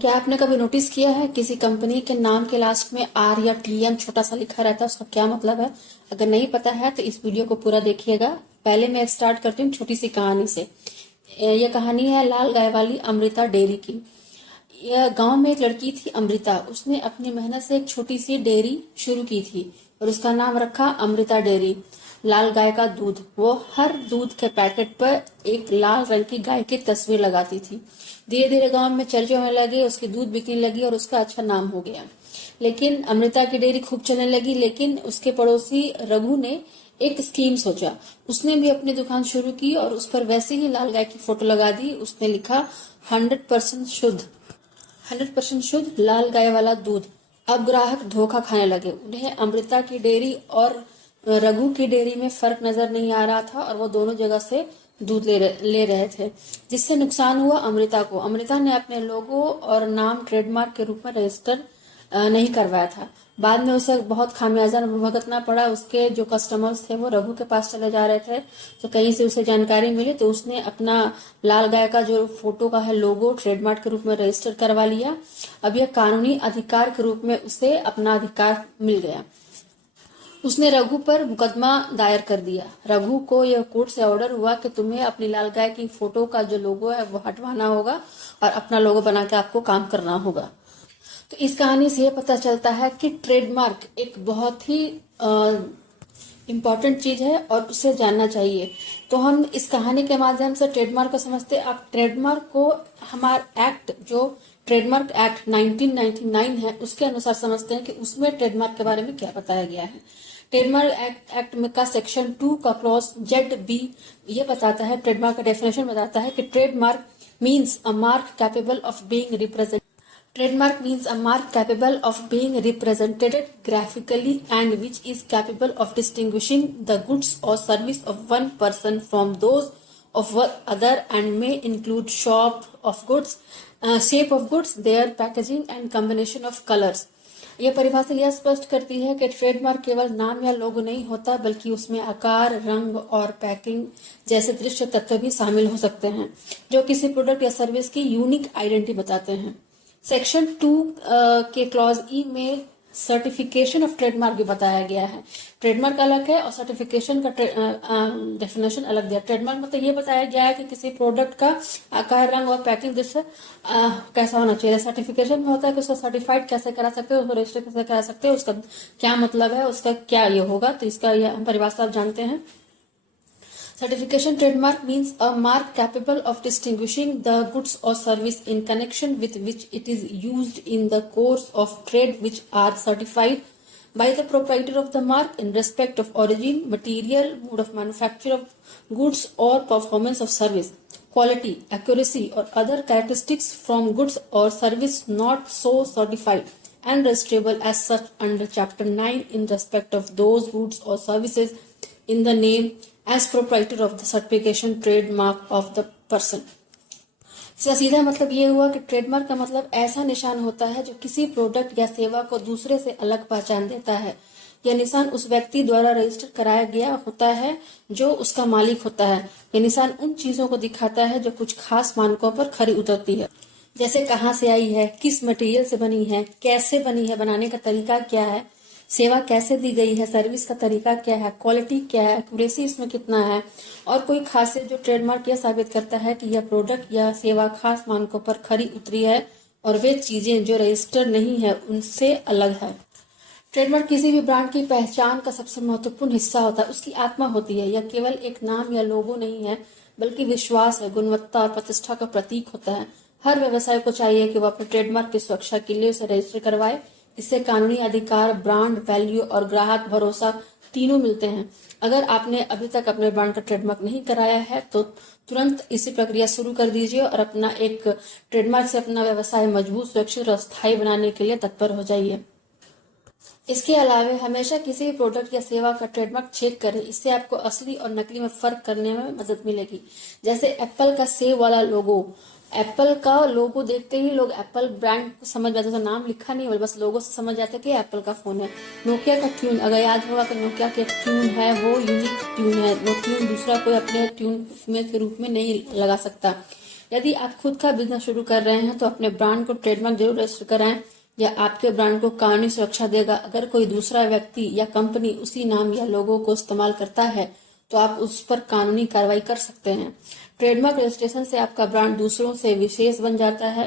क्या आपने कभी नोटिस किया है किसी कंपनी के नाम के लास्ट में आर या टीएम छोटा सा लिखा रहता है, उसका क्या मतलब है? अगर नहीं पता है तो इस वीडियो को पूरा देखिएगा। पहले मैं स्टार्ट करती हूँ छोटी सी कहानी से। यह कहानी है लाल गाय वाली अमृता डेयरी की। यह गांव में एक लड़की थी अमृता। उसने अपनी मेहनत से एक छोटी सी डेयरी शुरू की थी और उसका नाम रखा अमृता डेयरी। लाल गाय का दूध। वो हर दूध के पैकेट पर एक लाल रंग की गाय की तस्वीर लगाती थी। धीरे धीरे गांव में चर्चे होने लगे, उसकी दूध बिकने लगी और उसका अच्छा नाम हो गया। लेकिन अमृता की डेयरी खूब चलने लगी। लेकिन उसके पड़ोसी रघु ने एक स्कीम सोचा। उसने भी अपनी दुकान शुरू की और उस पर वैसे ही लाल गाय की फोटो लगा दी। उसने लिखा 100% शुद्ध, 100% शुद्ध लाल गाय वाला दूध। अब ग्राहक धोखा खाने लगे। उन्हें अमृता की डेयरी और रघु की डेयरी में फर्क नजर नहीं आ रहा था और वो दोनों जगह से दूध ले रहे थे, जिससे नुकसान हुआ अमृता को। अमृता ने अपने लोगो और नाम ट्रेडमार्क के रूप में रजिस्टर नहीं करवाया था। बाद में उसे बहुत खामियाजा भुगतना पड़ा। उसके जो कस्टमर्स थे वो रघु के पास चले जा रहे थे, तो कहीं से उसे जानकारी मिली तो उसने अपना लाल गाय का जो फोटो का है लोगो ट्रेडमार्क के रूप में रजिस्टर करवा लिया। अब यह कानूनी अधिकार के रूप में उसे अपना अधिकार मिल गया। उसने रघु पर मुकदमा दायर कर दिया। रघु को यह कोर्ट से ऑर्डर हुआ कि तुम्हें अपनी लाल गाय की फोटो का जो लोगो है वो हटवाना होगा और अपना लोगो बना के आपको काम करना होगा। तो इस कहानी से ये पता चलता है कि ट्रेडमार्क एक बहुत ही इम्पोर्टेंट चीज है और उसे जानना चाहिए। तो हम इस कहानी के माध्यम से ट्रेडमार्क को समझते हैं। आप ट्रेडमार्क को हमारा एक्ट जो ट्रेडमार्क एक्ट 1999 है उसके अनुसार समझते हैं कि उसमें ट्रेडमार्क के बारे में क्या बताया गया है। ट्रेडमार्क एक्ट में का सेक्शन 2 का क्लॉज ZB ये बताता है, ट्रेडमार्क का डेफिनेशन बताता है कि trademark means a mark capable of being represent Trademark means a mark capable of being represented graphically and which is capable of distinguishing the goods or service of one person from those of other and may include shape of goods, their packaging and combination of colors. यह परिभाषा यह स्पष्ट करती है कि trademark केवल नाम या लोगो नहीं होता, बल्कि उसमें आकार, रंग और पैकिंग जैसे दृश्य तत्व भी शामिल हो सकते हैं, जो किसी प्रोडक्ट या सर्विस की यूनिक आइडेंटिटी बताते हैं। सेक्शन 2 के क्लॉज ई में सर्टिफिकेशन ऑफ ट्रेडमार्क भी बताया गया है। ट्रेडमार्क अलग है और सर्टिफिकेशन का डेफिनेशन अलग दिया। ट्रेडमार्क मतलब ये बताया गया है कि किसी प्रोडक्ट का आकार, रंग और पैकिंग दृश्य कैसा होना चाहिए। सर्टिफिकेशन में होता है कि उसको सर्टिफाइड कैसे करा सकते हो, उसको रजिस्टर कैसे करा सकते हो, उसका क्या मतलब है, उसका क्या ये होगा। तो इसका यह परिभाषा आप जानते हैं। Certification trademark means a mark capable of distinguishing the goods or service in connection with which it is used in the course of trade, which are certified by the proprietor of the mark in respect of origin, material, mode of manufacture of goods or performance of service, quality, accuracy or other characteristics from goods or service not so certified and registrable as such under Chapter 9 in respect of those goods or services in the name as proprietor of the certification trademark of the person। इसका सीधा मतलब ये हुआ कि trademark का मतलब ऐसा निशान होता है जो किसी प्रोडक्ट या सेवा को दूसरे से अलग पहचान देता है। यह निशान उस व्यक्ति द्वारा रजिस्टर कराया गया होता है जो उसका मालिक होता है। यह निशान उन चीजों को दिखाता है जो कुछ खास मानकों पर खरी उतरती है, जैसे कहाँ से आई है, किस मटेरियल से बनी है, कैसे बनी है, बनाने का तरीका क्या है, सेवा कैसे दी गई है, सर्विस का तरीका क्या है, क्वालिटी क्या है, एक्यूरेसी इसमें कितना है और कोई खासियत जो ट्रेडमार्क यह साबित करता है कि यह प्रोडक्ट या सेवा खास मानकों पर खरी उतरी है और वे चीजें जो रजिस्टर नहीं है उनसे अलग है। ट्रेडमार्क किसी भी ब्रांड की पहचान का सबसे महत्वपूर्ण हिस्सा होता है, उसकी आत्मा होती है। यह केवल एक नाम या लोगो नहीं है, बल्कि विश्वास है, गुणवत्ता और प्रतिष्ठा का प्रतीक होता है। हर व्यवसाय को चाहिए कि वह अपने ट्रेडमार्क की सुरक्षा के लिए उसे रजिस्टर करवाए। इससे कानूनी अधिकार, ब्रांड वैल्यू और ग्राहक भरोसा तीनों मिलते हैं। अगर आपने अभी तक अपने ब्रांड का ट्रेडमार्क नहीं कराया है तो तुरंत इसी प्रक्रिया शुरू कर दीजिए और अपना एक ट्रेडमार्क से अपना व्यवसाय मजबूत, सुरक्षित और स्थायी बनाने के लिए तत्पर हो जाइए। इसके अलावा हमेशा किसी भी प्रोडक्ट या सेवा का ट्रेडमार्क चेक करें। इससे आपको असली और नकली में फर्क करने में मदद मिलेगी। जैसे एप्पल का सेव वाला लोगो, एप्पल का लोगो देखते ही लोग एप्पल ब्रांड को समझ जाते हैं। ननाम लिखा नहीं है, बस लोगो से समझ जाते हैं कि एप्पल का फोन है। नोकिया का ट्यून, अगर याद होगा कि नोकिया के ट्यून है वो यूनिक ट्यून है, वो ट्यून दूसरा कोई अपने ट्यून में के रूप में नहीं लगा सकता। यदि आप खुद का बिजनेस शुरू कर रहे हैं तो अपने ब्रांड को ट्रेडमार्क जरूर रजिस्टर कराएं। यह आपके ब्रांड को कानूनी सुरक्षा देगा। अगर कोई दूसरा व्यक्ति या कंपनी उसी नाम या लोगो को इस्तेमाल करता है तो आप उस पर कानूनी कार्रवाई कर सकते हैं। ट्रेडमार्क रजिस्ट्रेशन से आपका ब्रांड दूसरों से विशेष बन जाता है।